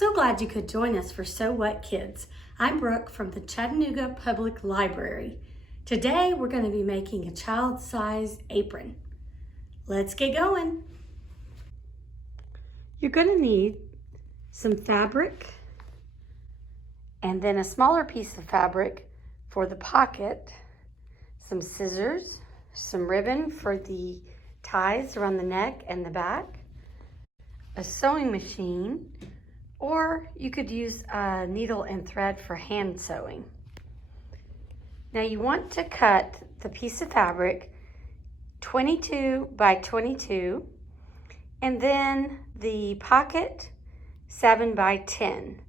So glad you could join us for So What Kids. I'm Brooke from the Chattanooga Public Library. Today we're going to be making a child-size apron. Let's get going. You're going to need some fabric and then a smaller piece of fabric for the pocket, some scissors, some ribbon for the ties around the neck and the back, a sewing machine, or you could use a needle and thread for hand sewing. Now you want to cut the piece of fabric 22 by 22 and then the pocket 7 by 10.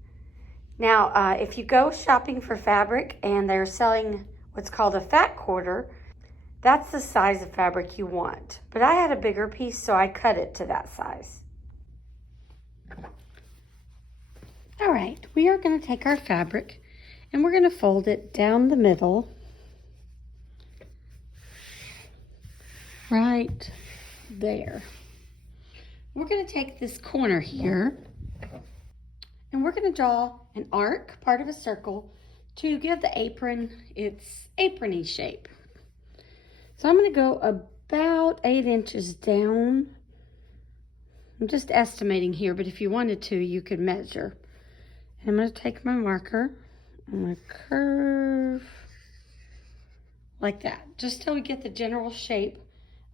Now if you go shopping for fabric and they're selling what's called a fat quarter, that's the size of fabric you want. But I had a bigger piece, so I cut it to that size. All right, we are going to take our fabric and we're going to fold it down the middle, right there. We're going to take this corner here and we're going to draw an arc, part of a circle, to give the apron its aprony shape. So I'm going to go about 8 inches down. I'm just estimating here, but if you wanted to, you could measure. I'm going to take my marker, I'm going to curve like that, just till we get the general shape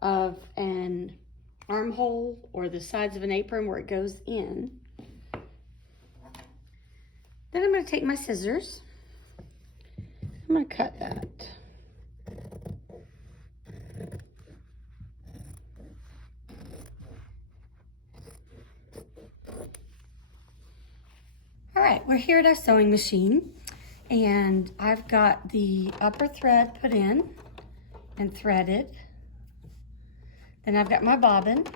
of an armhole or the sides of an apron where it goes in. Then I'm going to take my scissors, I'm going to cut that. All right, we're here at our sewing machine and I've got the upper thread put in and threaded. Then I've got my bobbin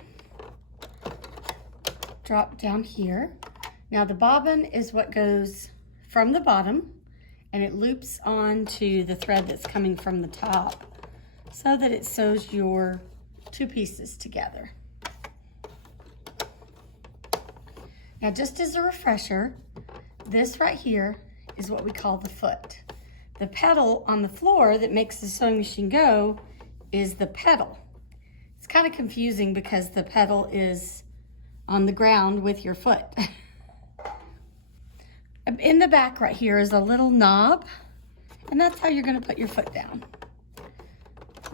dropped down here. Now the bobbin is what goes from the bottom and it loops onto the thread that's coming from the top so that it sews your two pieces together. Now just as a refresher, this right here is what we call the foot. The pedal on the floor that makes the sewing machine go is the pedal. It's kind of confusing because the pedal is on the ground with your foot. In the back right here is a little knob, and that's how you're going to put your foot down.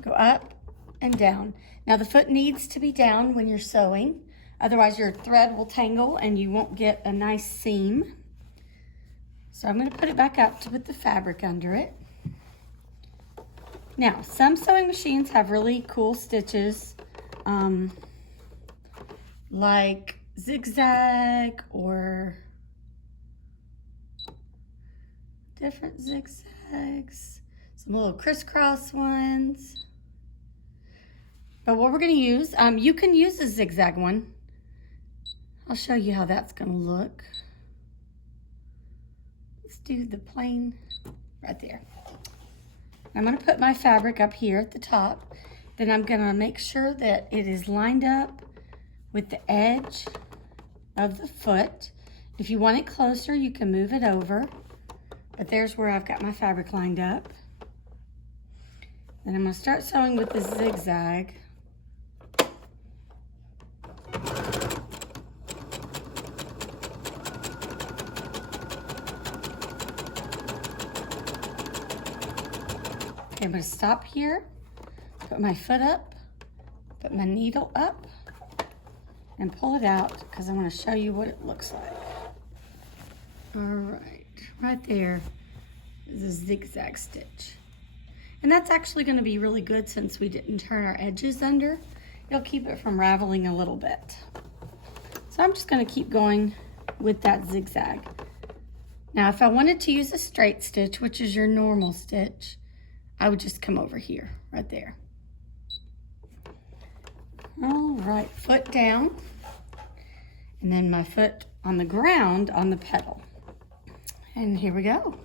Go up and down. Now the foot needs to be down when you're sewing, otherwise your thread will tangle and you won't get a nice seam. So I'm going to put it back up to put the fabric under it. Now, some sewing machines have really cool stitches, like zigzag or different zigzags, some little crisscross ones. But what we're going to use, you can use a zigzag one. I'll show you how that's going to look. Let's do the plain right there. I'm going to put my fabric up here at the top. Then I'm going to make sure that it is lined up with the edge of the foot. If you want it closer, you can move it over. But there's where I've got my fabric lined up. Then I'm going to start sewing with the zigzag. Okay, I'm going to stop here, put my foot up, put my needle up, and pull it out because I want to show you what it looks like. All right there is a zigzag stitch. And that's actually going to be really good since we didn't turn our edges under. It'll keep it from raveling a little bit. So I'm just going to keep going with that zigzag. Now if I wanted to use a straight stitch, which is your normal stitch, I would just come over here, right there. All right, foot down. And then my foot on the ground on the pedal. And here we go.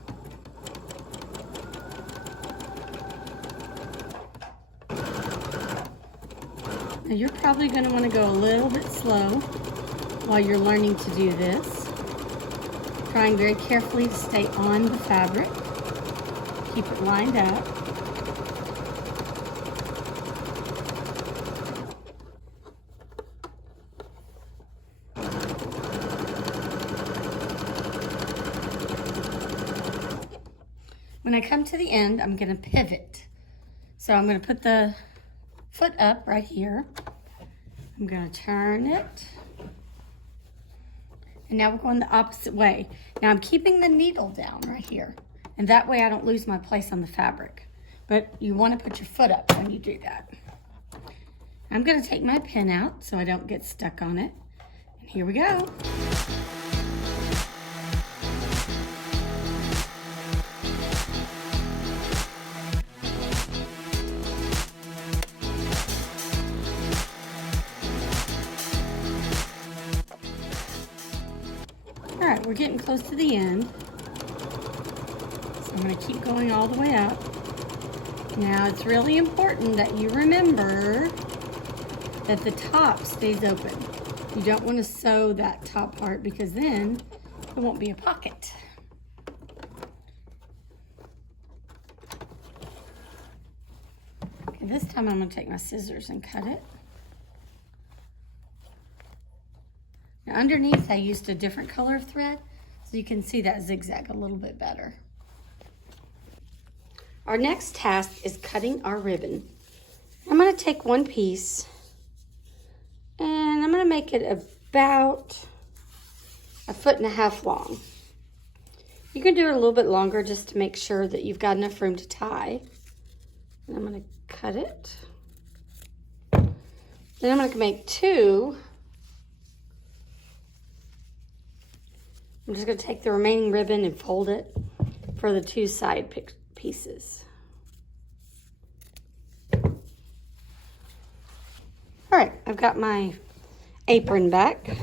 Now you're probably going to want to go a little bit slow while you're learning to do this. trying very carefully to stay on the fabric. Keep it lined up. When I come to the end, I'm going to pivot. So I'm going to put the foot up right here. I'm going to turn it. And now we're going the opposite way. Now I'm keeping the needle down right here. And that way I don't lose my place on the fabric. But you want to put your foot up when you do that. I'm going to take my pin out so I don't get stuck on it. And here we go. All right, we're getting close to the end. So I'm going to keep going all the way up. Now it's really important that you remember that the top stays open. You don't want to sew that top part because then it won't be a pocket. Okay, this time I'm going to take my scissors and cut it. Now underneath I used a different color of thread so you can see that zigzag a little bit better. Our next task is cutting our ribbon. I'm going to take one piece and I'm going to make it about 1.5 feet long. You can do it a little bit longer just to make sure that you've got enough room to tie. And I'm going to cut it. Then I'm going to make 2. I'm just going to take the remaining ribbon and fold it for the 2 side pieces. All right, I've got my apron back.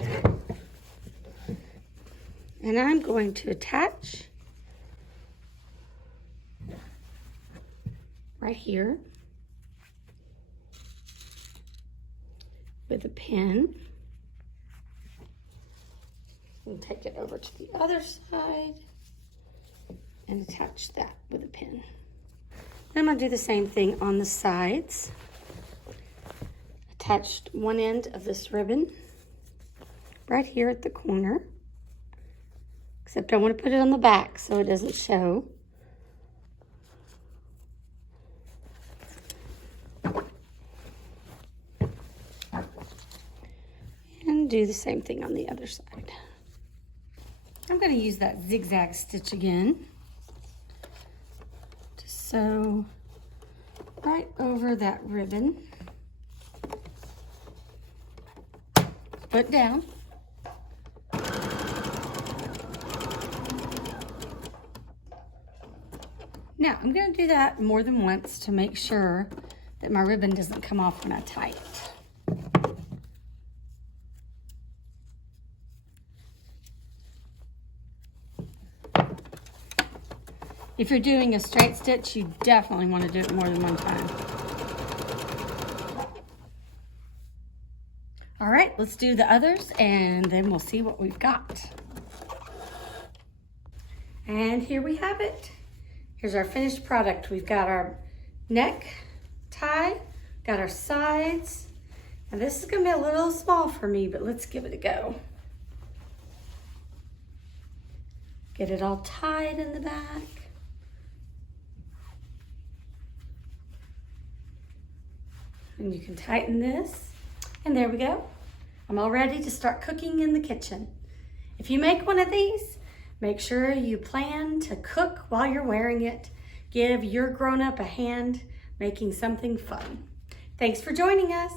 And I'm going to attach right here with a pin. And take it over to the other side and attach that with a pin. Then I'm going to do the same thing on the sides. Attached one end of this ribbon right here at the corner. Except I want to put it on the back so it doesn't show. And do the same thing on the other side. I'm going to use that zigzag stitch again to sew right over that ribbon. Foot down. Now, I'm going to do that more than once to make sure that my ribbon doesn't come off when I tie it. If you're doing a straight stitch, you definitely want to do it more than one time. All right, let's do the others and then we'll see what we've got. And here we have it. Here's our finished product. We've got our neck tie, got our sides. And this is gonna be a little small for me, but let's give it a go. Get it all tied in the back. And you can tighten this. And there we go. I'm all ready to start cooking in the kitchen. If you make one of these, make sure you plan to cook while you're wearing it. Give your grown-up a hand making something fun. Thanks for joining us.